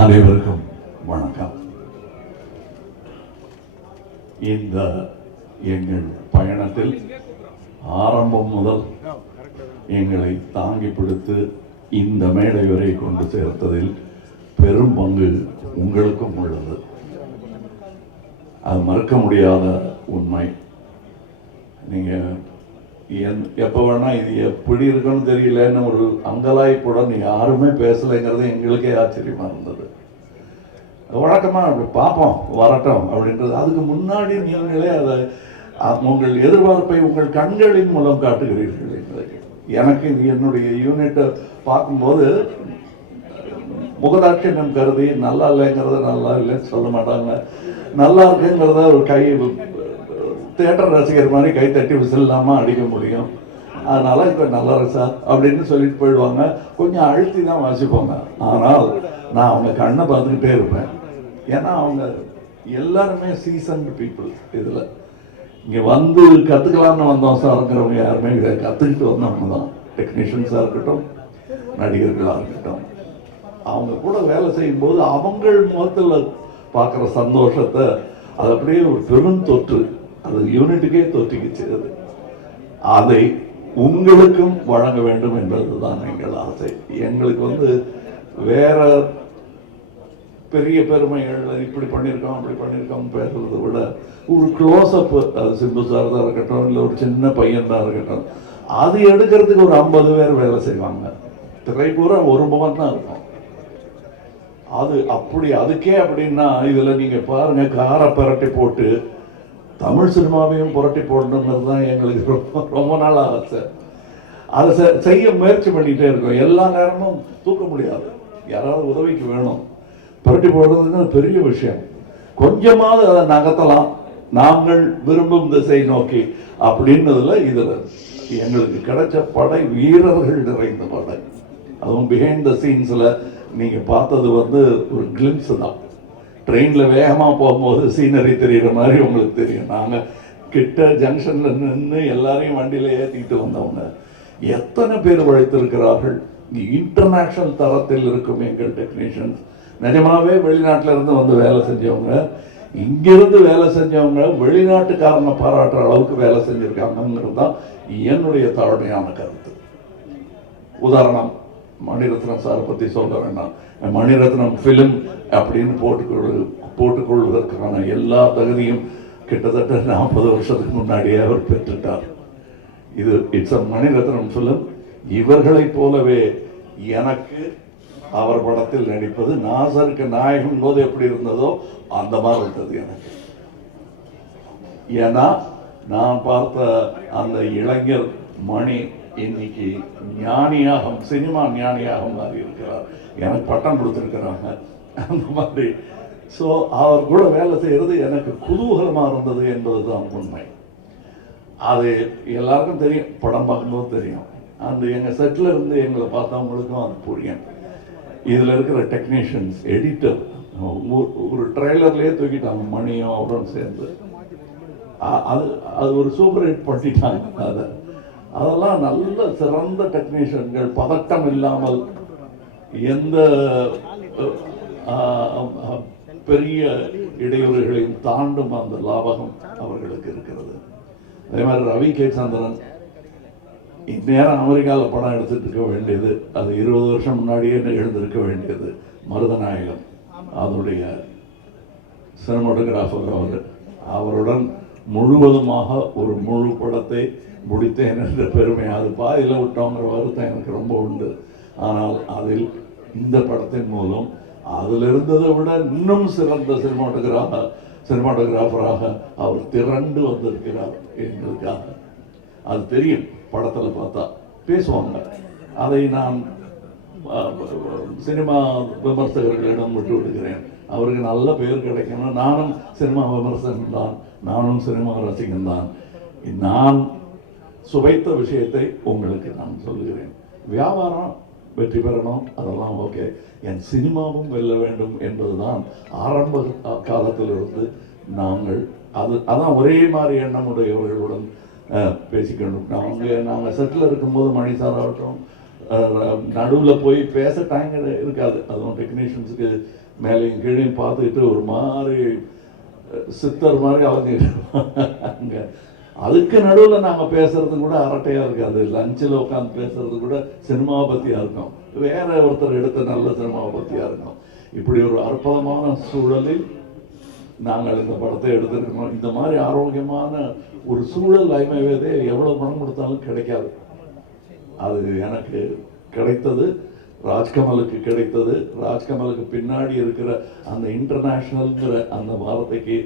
அனைவருக்கும் வணக்கம். இந்த எங்கள் பயணத்தில் ஆரம்பம் முதல் எங்களை தாங்கி பிடித்து இந்த மேடை வரை கொண்டு சேர்த்ததில் பெரும் பங்கு உங்களுக்கும் உள்ளது. அது மறக்க முடியாத உண்மை. நீங்கள் எப்போ வேணா இது எப்படி இருக்குன்னு தெரியலன்னு ஒரு அங்கலாய்ப்புடன் யாருமே பேசலைங்கிறது எங்களுக்கே ஆச்சரியமா இருந்தது. வழக்கமாக அப்படி பார்ப்போம் வரட்டும் அப்படின்றது. அதுக்கு முன்னாடி நீங்களே அதை உங்கள் எதிர்பார்ப்பை உங்கள் கண்களின் மூலம் காட்டுகிறீர்கள் எங்களுக்கு. எனக்கு என்னுடைய யூனிட்டை பார்க்கும்போது முகதாட்சியம் கருதி நல்லா இல்லைங்கிறத நல்லா இல்லைன்னு சொல்ல மாட்டாங்க, நல்லா இருக்குங்கிறத ஒரு கை தியேட்டர் ரசிகர் மாதிரி கை தட்டி விசில் இல்லாமல் அடிக்க முடியும். அதனால இப்போ நல்லா இருக்கு சார் அப்படின்னு சொல்லிட்டு போயிடுவாங்க. கொஞ்சம் அழுத்தி தான் வாசிப்பாங்க. ஆனால் நான் அவங்க கண்ணை பார்த்துக்கிட்டே இருப்பேன். ஏன்னா அவங்க எல்லாருமே சீசன்டு பீப்புள். இதில் இங்கே வந்து கற்றுக்கலான்னு வந்தோம் சார்ங்கிறவங்க யாருமே கிடையாது. கற்றுக்கிட்டு வந்தவங்க தான். டெக்னீஷியன்ஸாக இருக்கட்டும், நடிகர்களாக இருக்கட்டும், அவங்க கூட வேலை செய்யும்போது அவங்கள் முகத்தில் பார்க்குற சந்தோஷத்தை அது அப்படியே ஒரு பெரும் தொற்று, அது யூனிட்டுக்கே தொற்றிக்கிச்சு. அதை உங்களுக்கும் வழங்க வேண்டும் என்பதுதான் எங்கள் ஆசை. எங்களுக்கு வேற பெரிய பெருமைகள் இப்படி பண்ணியிருக்கோம் அப்படி பண்ணியிருக்கோம் பேசுறதை விட ஒரு க்ளோஸ்அப், அது சிம்பு சார் தான் இருக்கட்டும், இல்லை ஒரு சின்ன பையன் தான் இருக்கட்டும், அது எடுக்கிறதுக்கு ஒரு 50 பேர் வேலை செய்வாங்க. திரை பூரா ஒரு முகம் தான் இருக்கும். அது அப்படி அதுக்கே அப்படின்னா இதில் நீங்கள் பாருங்க, காரை பரட்டி போட்டு தமிழ் சினிமாவையும் புரட்டி போடணுங்கிறது தான் எங்களுக்கு ரொம்ப நாள் ஆசை. அதை செய்ய முயற்சி பண்ணிகிட்டே இருக்கோம். எல்லா நேரமும் தூக்க முடியாது, யாராவது உதவிக்கு வேணும். புரட்டி போடுறதுன்னு பெரிய விஷயம். கொஞ்சமாவது அதை நகர்த்தலாம் நாங்கள் விரும்பும் திசை நோக்கி அப்படின்னதுல இதில் எங்களுக்கு கிடைச்ச படை வீரர்கள் நிறைந்த படை. அதுவும் பிஹைண்ட் த சீன்ஸில் நீங்கள் பார்த்தது ஒரு கிளிம்ஸ் தான். ட்ரெயினில் வேகமாக போகும்போது சீனரி தெரிகிற மாதிரி உங்களுக்கு தெரியும். நாங்கள் கிட்ட ஜங்ஷனில் நின்று எல்லாரையும் வண்டியில் ஏற்றிக்கிட்டு வந்தவங்க எத்தனை பேர் உழைத்திருக்கிறார்கள். இன்டர்நேஷ்னல் தரத்தில் இருக்கும் எங்கள் டெக்னீஷியன்ஸ். நிஜமாவே வெளிநாட்டில் இருந்து வந்து வேலை செஞ்சவங்க, இங்கிருந்து வேலை செஞ்சவங்க வெளிநாட்டுக்காரங்க பாராட்டுற அளவுக்கு வேலை செஞ்சுருக்காங்கிறது தான் என்னுடைய தாழ்மையான கருத்து. உதாரணம், மணிரத்னம் சாரை பற்றி சொல்ல வேண்டாம். மணிரத்னம் ஃபிலிம் அப்படின்னு போட்டுக்கொள்வதற்கான எல்லா தகுதியும் கிட்டத்தட்ட 40 வருஷத்துக்கு முன்னாடியே அவர் பெற்றுட்டார். இது இட்ஸ் அ மணிரத்னம் ஃபிலிம். இவர்களைப் போலவே எனக்கு அவர் படத்தில் நடிப்பது நாசருக்கு நாயகன் போது எப்படி இருந்ததோ அந்த மாதிரி இருந்தது எனக்கு. ஏன்னா நான் பார்த்த அந்த இளைஞர் மணி இன்னைக்கு ஞானியாக, சினிமா ஞானியாக மாறி இருக்கிறார். எனக்கு பட்டம் கொடுத்துருக்கிறாங்க அந்த மாதிரி. ஸோ அவர் கூட வேலை செய்கிறது எனக்கு குதூகலமாக இருந்தது என்பது தான் உண்மை. அது எல்லாருக்கும் தெரியும், படம் பார்க்கும்போது தெரியும். அந்த எங்கள் செட்டில் இருந்து எங்களை பார்த்தவங்களுக்கும் அது புரியும். இதில் இருக்கிற டெக்னீஷியன்ஸ், எடிட்டர், ஒரு ட்ரெய்லர்லேயே தூக்கிட்டாங்க மணியும் அவரும் சேர்ந்து. அது ஒரு சூப்பர் ஹிட் பண்ணிட்டாங்க. அதெல்லாம் நல்ல சிறந்த டெக்னீஷியன்கள், பதட்டம் இல்லாமல் எந்த பெரிய இடையூறுகளையும் தாண்டும் அந்த லாபகம் அவர்களுக்கு இருக்கிறது. அதே மாதிரி ரவி கே சந்திரன் இந்நேரம் அமெரிக்காவில் படம் எடுத்துட்டு இருக்க வேண்டியது, அது 20 வருஷம் முன்னாடியே எழுந்திருக்க வேண்டியது. மருதநாயகம் அதனுடைய சினிமாட்டோகிராஃபர் அவருடன் முழுவதுமாக ஒரு முழு படத்தை முடித்தேன் என்ற பெருமை. அது பாதியில் விட்டோங்கிற வருத்தம் எனக்கு ரொம்ப உண்டு. ஆனால் அதில் இந்த படத்தின் மூலம் அதில் இருந்ததை விட இன்னும் சிறந்த சினிமாட்டோகிராஃபராக அவர் திரண்டு வந்திருக்கிறார் எங்களுக்காக. அது தெரியும், படத்தில் பார்த்தா பேசுவாங்க. அதை நான் சினிமா விமர்சகர்களிடம் விட்டு விடுகிறேன். அவருக்கு நல்ல பேர் கிடைக்கணும். நானும் சினிமா விமர்சகன் தான், நானும் சினிமா ரசிகன் தான். நான் சுவைத்த விஷயத்தை உங்களுக்கு நான் சொல்லுகிறேன். வியாபாரம் வெற்றி பெறணும், அதெல்லாம் ஓகே. என் சினிமாவும் வெல்ல வேண்டும் என்பதுதான் ஆரம்ப காலத்திலிருந்து நாங்கள் அதான் ஒரே மாதிரி எண்ணமுடையவர்களுடன் பேசிக்கணும். நாங்கள் செட்டில் இருக்கும்போது மணி சார் ஆகட்டும், நடுவில் போய் பேச டைம் இருக்காது. அதுவும் டெக்னீஷியன்ஸுக்கு மேலேயும் கீழையும் பார்த்துக்கிட்டு ஒரு மாதிரி சித்தர் மாதிரி அங்கே அதுக்கு நடுவில் நாங்கள் பேசுறது கூட அரட்டையாக இருக்காது. லஞ்சில் உட்காந்து பேசுறது கூட சினிமாவை பற்றியாக இருக்கும், வேற ஒருத்தர் எடுத்த நல்ல சினிமாவை பற்றியாக இருக்கும். இப்படி ஒரு அற்புதமான சூழலில் நாங்கள் இந்த படத்தை எடுத்துருக்கோம். இந்த மாதிரி ஆரோக்கியமான ஒரு சூழல் ஐமவேதே எவ்வளோ பணம் கொடுத்தாலும் கிடைக்காது. அது எனக்கு கிடைத்தது, ராஜ்கமலுக்கு கிடைத்தது. ராஜ்கமலுக்கு பின்னாடி இருக்கிற அந்த இன்டர்நேஷ்னல்ங்கிற அந்த வார்த்தைக்கு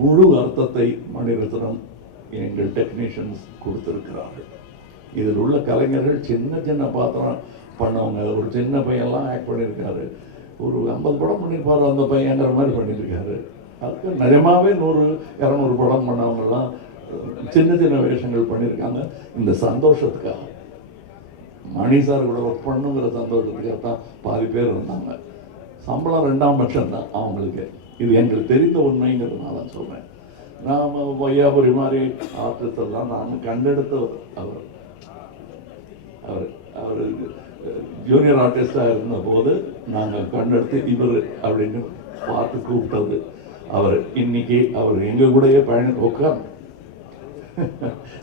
முழு அர்த்தத்தை மணிரத்னம் எங்கள் டெக்னீஷியன்ஸ் கொடுத்துருக்கிறார்கள். இதில் உள்ள கலைஞர்கள் சின்ன சின்ன பாத்திரம் பண்ணவங்க. ஒரு சின்ன பையன்லாம் ஆக்ட் பண்ணியிருக்காரு, ஒரு 50 படம் பண்ணியிருப்பாரு அந்த பையங்கிற மாதிரி பண்ணியிருக்காரு. அதுக்கு நிஜமாவே 100-200 படம் பண்ணவங்கலாம் சின்ன சின்ன வேஷங்கள் பண்ணியிருக்காங்க. இந்த சந்தோஷத்துக்காக, மணி சார் கூட ஒர்க் பண்ணுங்கிற சந்தோஷத்துக்காக தான் பாதி பேர் இருந்தாங்க. சம்பளம் 2ஆம் பட்சம் தான் அவங்களுக்கு. இது எங்களுக்கு தெரிந்த உண்மைங்கிறதுனால சொல்கிறேன். நாம் வையாபுரி மாதிரி ஆர்டிஸ்ட் எல்லாம் நான் கண்டெடுத்தவர். அவர் ஜூனியர் ஆர்டிஸ்டாக இருந்தபோது நாங்கள் கண்டெடுத்து இவர் அப்படின்னு பார்த்து கூப்பிட்டது அவர். இன்னைக்கு அவர் எங்கள் கூடயே பயணம் உட்காந்து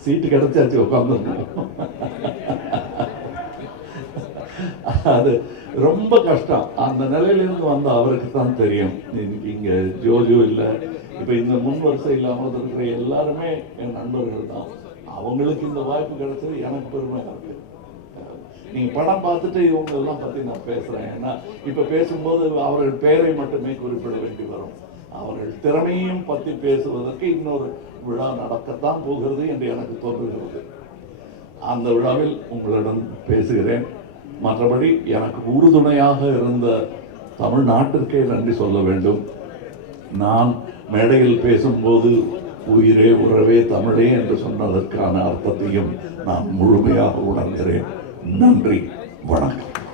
சீட்டு கிடைச்சாச்சு உட்காந்துருக்கோம். அது ரொம்ப கஷ்டம். அந்த நிலையிலிருந்து வந்த அவருக்கு தான் தெரியும். இன்னைக்கு இங்கே ஜோஜோ இல்லை, இப்போ இந்த முன் வரிசை இல்லாமல் இருக்கிற எல்லாருமே என் நண்பர்கள் தான். அவங்களுக்கு இந்த வாய்ப்பு கிடைச்சது எனக்கு பெருமையாக இருக்கு. நீங்கள் படம் பார்த்துட்டு இவங்களெல்லாம் பற்றி நான் பேசுகிறேன். ஏன்னா இப்போ பேசும்போது அவர்கள் பெயரை மட்டுமே குறிப்பிட வேண்டி வரும். அவர்கள் திறமையும் பற்றி பேசுவதற்கு இன்னொரு விழா நடக்கத்தான் போகிறது என்று எனக்கு தோன்றுகிறது. அந்த விழாவில் உங்களிடம் பேசுகிறேன். மற்றபடி எனக்கு உறுதுணையாக இருந்த தமிழ்நாட்டிற்கே நன்றி சொல்ல வேண்டும். நான் மேடையில் பேசும்போது உயிரே உறவே தமிழே என்று சொன்னதற்கான அர்த்தத்தையும் நான் முழுமையாக உணர்கிறேன். நன்றி, வணக்கம்.